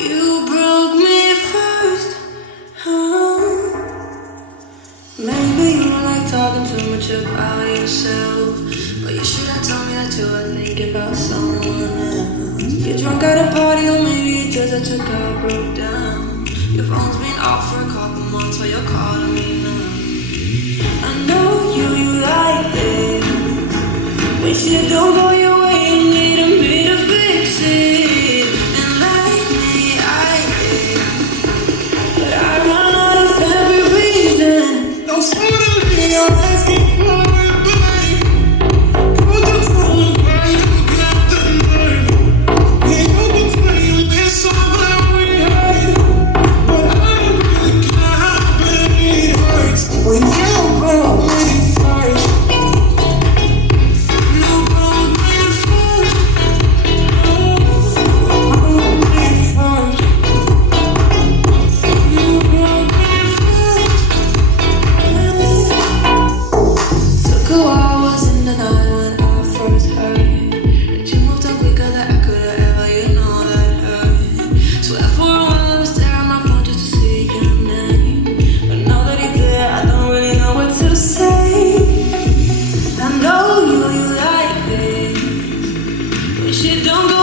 You broke me first. Maybe you don't like talking too much about yourself, but you should have told me that you were thinking about someone else. You're drunk at a party, or maybe it just that your car broke down. Your phone's been off for a couple months, so you're calling me now. I know you like this. When shit don't go your way, you need me to fix it. And like me, I did, but I run out of every reason. No suddenly I'm asking for it, babe. Could you tell me where you got the nerve? When you between this all that we had, but I don't really care how bad it hurts. When you broke me first, you broke me first. You broke me first. You broke me first. Took a while, was in the night when I first heard that you moved on quicker than I could've ever, you know that hurt. Swear for a while I was staring at my phone just to see your name, but now that you're there, I don't really know what to say. I know you like this, but shit don't go